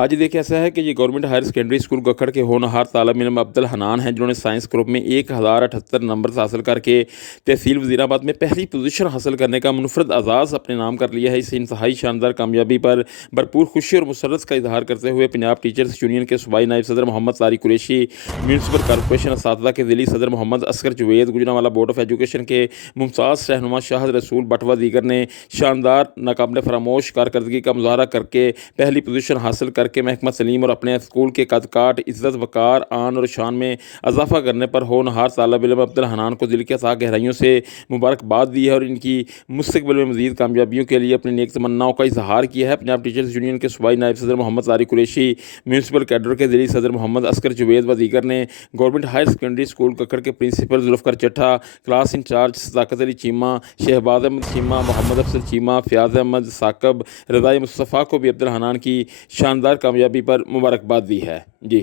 आज देखिए ऐसा है कि ये government higher secondary school Gakhar के होनहार तालिब इल्म अब्दुल हनान हैं, जिन्होंने साइंस ग्रुप में 1078 नंबर हासिल करके तहसील वज़ीराबाद में पहली पोजीशन हासिल करने का मुनफरद एजाज़ अपने नाम कर लिया है। इस इंतहाई शानदार कामयाबी पर भरपूर खुशी और मुसर्रत का इजहार करते हुए पंजाब टीचर्स यूनियन के सूबाई नायब सदर मोहम्मद तारिक कुरैशी, म्यूनसिपल कॉरपोरेशन असातिज़ा के ज़िली सदर Mohammad Asghar Juvaid, Gujranwala board of education के मुमताज़ रहनुमा शाहिद रसूल भट्ट व दीगर ने शानदार नाकाबिल फरामोश कारकर्दगी का मुजाहरा करके पहली पोजीशन हासिल करके महकमा तलीम और अपने स्कूल के कदकाट, इज़्ज़त, वक़ार, आन और शान में इजाफ़ा करने पर होनहार तालिब इल्म अब्दुल हनान को दिल के अथाह गहराइयों से मुबारकबाद दी है और इनकी मुस्तक़बिल में मज़ीद कामयाबियों के लिए अपनी नेक तमन्नाओं का इजहार किया है। पंजाब टीचर्स यूनियन के सूबाई नायब सदर मोहम्मद तारिक कुरैशी, म्यूनसिपल कैडर के ज़िली सदर मोहम्मद असगर जुवैद व दीगर ने government higher secondary school Kakkar के principal Zulfiqar Chattha, class incharge Sadaqat Ali Cheema, Shahbaz Ahmad Cheema, Mohammad Afzal Cheema, Fayyaz Ahmad Saqib, Razai Mustafa को भी अब्दुल हनान की शानदार कामयाबी पर मुबारकबाद दी है। जी।